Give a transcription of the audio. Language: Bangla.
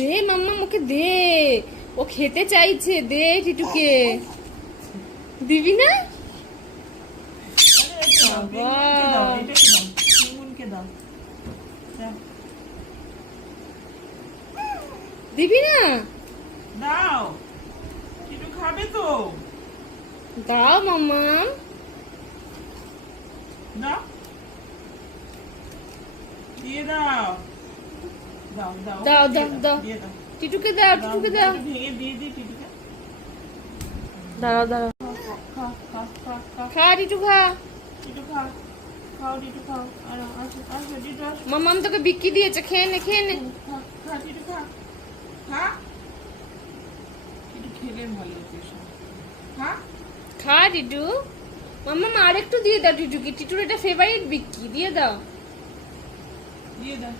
দে মাম্মা মুখে দে, ও খেতে চাইছে, দে টিটুকে। দিবি না? দিবি না? দাও, টিটু খাবে তো। দাও মাম্মা। দাও, দিয়ে দাও। দাও দাও দাও দাও দাও, দিয়ে দাও। টিটুকে দাও, টিটুকে দাও। ভেঙে দিয়ে দিই টিটুকে। দাঁড়াও দাঁড়াও, খা খা খা খা খা টিটু খা। টিটু খা, খাও টিটু খাও। আর আসো আসো টিটু আসো। মাম্মাম তোকে বিক্কি দিয়েছে, খেয়ে নে খেয়ে নে। খা খা টিটু খা, খা। টিটু খেলে ভালো হতো এসব। খা। খা টিটু। মাম্মাম আর একটু দিয়ে দাও টিটুকে, টিটুর এটা ফেভারিট বিক্কি, দিয়ে দাও। দিয়ে দাও।